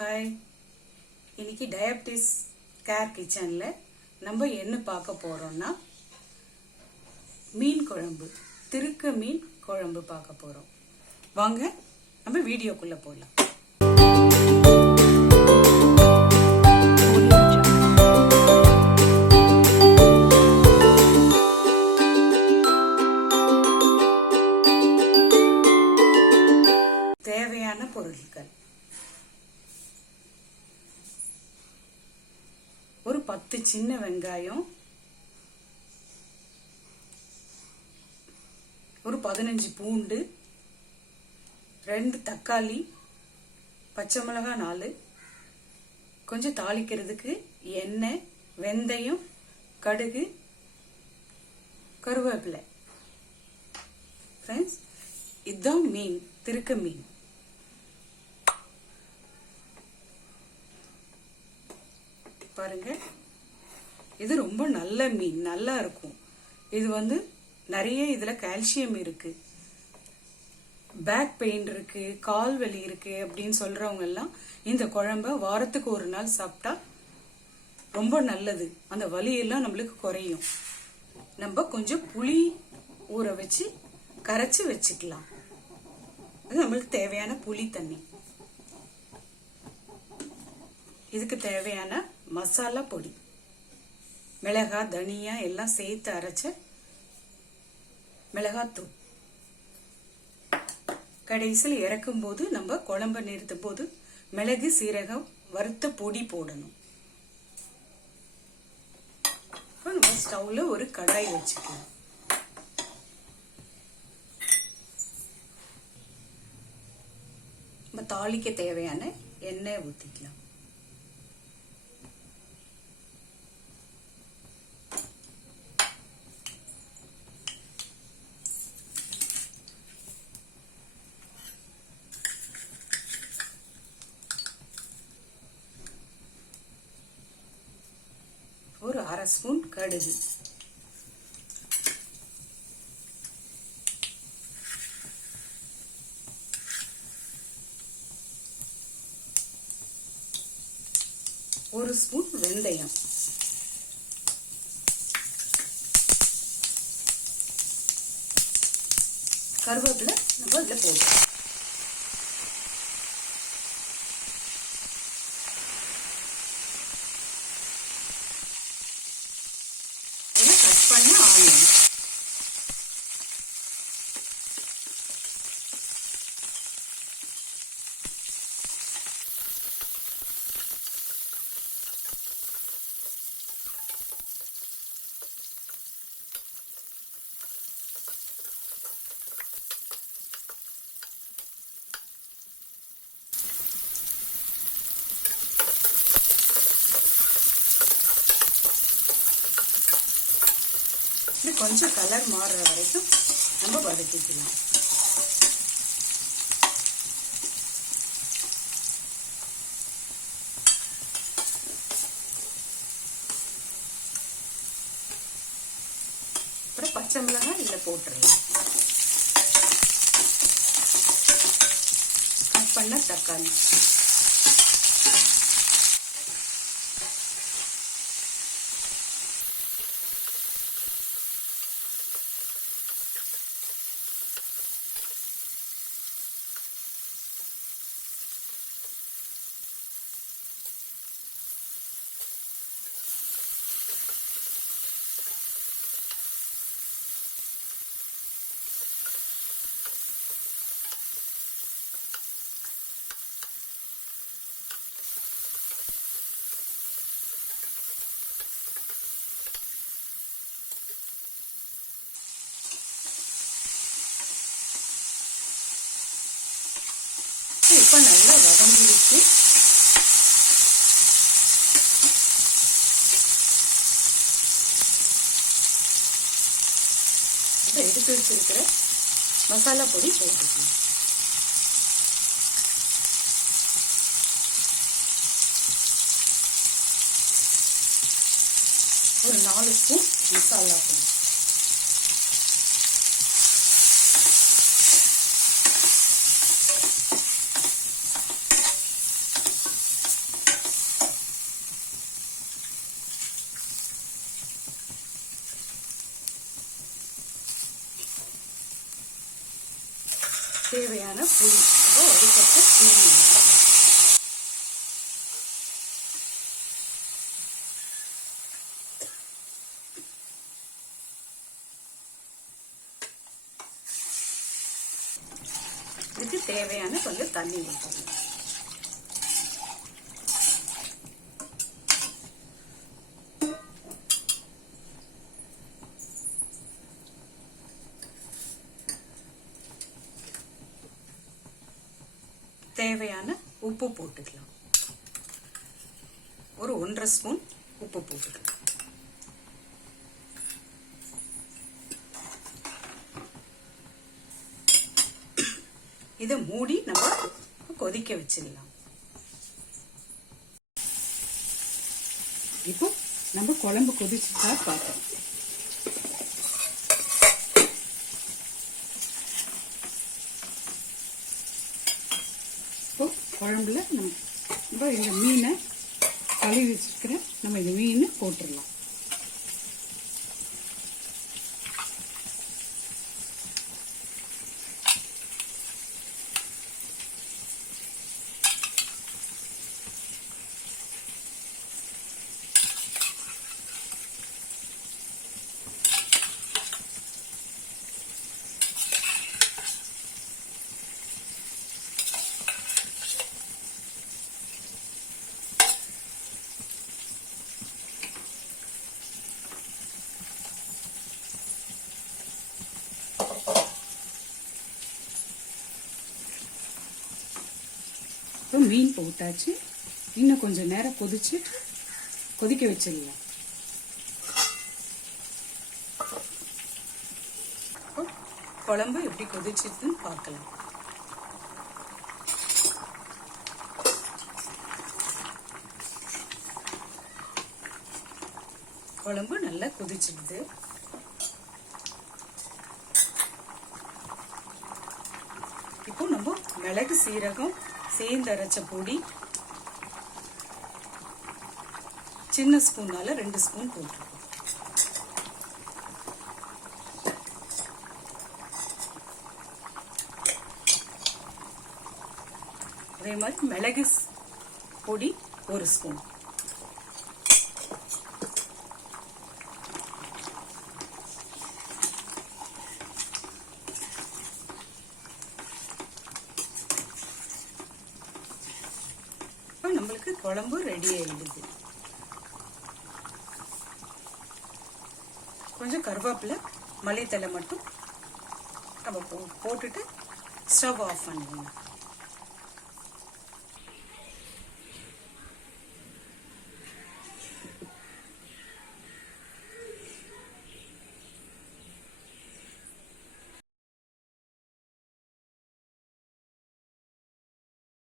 Hi, இன்னைக்கு diabetes care கிச்சனில் நம்ம என்ன பார்க்க போகிறோம்னா மீன் குழம்பு, திருக்க மீன் குழம்பு பார்க்க போகிறோம். வாங்க நம்ம வீடியோக்குள்ளே போகலாம். தேவையான பொருட்கள்: ஒரு 10 சின்ன வெங்காயம், ஒரு 15 பூண்டு, 2 தக்காளி, பச்சை மிளகாய் 4, கொஞ்சம் தாளிக்கிறதுக்கு எண்ணெய், வெந்தயம், கடுகு, கருவேப்பிலை. ஃப்ரெண்ட்ஸ், இதுதான் மீன், திருக்க மீன். பாருங்க, இது ரொம்ப நல்ல மீன், நல்லா இருக்கும். இது நிறைய இதுல கால்சியம் இருக்கு. பேக் பெயின் இருக்கு, கால் வலி இருக்கு அப்படின்னு சொல்றவங்க எல்லாம் இந்த குழம்ப வாரத்துக்கு ஒரு நாள் சாப்பிட்டா ரொம்ப நல்லது. அந்த வலி எல்லாம் நம்மளுக்கு குறையும். நம்ம கொஞ்சம் புளி ஊற வச்சு கரைச்சு வச்சுக்கலாம். அது நம்மளுக்கு தேவையான புளி தண்ணி. இதுக்கு தேவையான மசாலா பொடி, மிளகாய், தனியா எல்லாம் சேர்த்து அரைச்ச மிளகாத்தூள். கடைசியில் இறக்கும் போது நம்ம குழம்பு நிறுத்தும் போது மிளகு, சீரகம் வறுத்த பொடி போடணும். நம்ம ஸ்டவ்ல ஒரு கடாய் வச்சுக்கலாம். நம்ம தாளிக்க தேவையான எண்ணெய் ஊத்திக்கலாம். ஒரு 1/2 ஸ்பூன் கடுகு, ஒரு ஸ்பூன் வெந்தயம், கருவேப்பிலை நம்ம இதுல போடுறோம். கட் பண்ண ஆனியன், கொஞ்சம் கலர் மாறுற வரைக்கும் நம்ம வதக்கிக்கலாம். அப்புறம் பச்சை மிளகாய் இதுல போட்டுடலாம். கட் பண்ண தக்காளி, இப்ப நல்லா வதங்கிருச்சு. எடுத்து வச்சிருக்கிற மசாலா பொடி போட்டுக்கலாம். ஒரு 4 ஸ்பூன் மசாலா பொடி, தேவையான புளி வடிகட்ட மீன் ஊற்றிக்கலாம். இதுக்கு தேவையான கொஞ்சம் தண்ணி ஊற்றணும். தேவையான உப்பு போட்டுக்கலாம். ஒரு 1.5 ஸ்பூன் உப்பு போட்டுக்கலாம். இதை மூடி நம்ம கொதிக்க வச்சிடலாம். இப்போ நம்ம குழம்பு கொதிச்சுட்டா பார்க்கலாம். இப்போ குழம்புல நம்ம இந்த மீனை கழுவி வச்சிருக்கிற நம்ம இந்த மீன் போட்டுடலாம். இப்போ மீன் போட்டாச்சு. இன்னும் கொஞ்சம் நேரம் கொதிக்க வச்சிடலாம். குழம்பு எப்படி கொதிச்சிருக்குன்னு பார்க்கலாம். குழம்பு நல்லா கொதிச்சிடுது. இப்போ நம்ம மிளகு சீரகம் சேர்ந்து அரைச்ச பொடி சின்ன ஸ்பூனால 2 ஸ்பூன் போட்டுருக்கோம். அதே மாதிரி மிளகு பொடி 1 ஸ்பூன். நம்மளுக்கு குழம்பு ரெடி ஆயிடுது. கொஞ்சம் கருவேப்பிலை மல்லித்தலை மட்டும் நம்ம போட்டுட்டு ஸ்டவ் ஆஃப் பண்ணிடலாம்.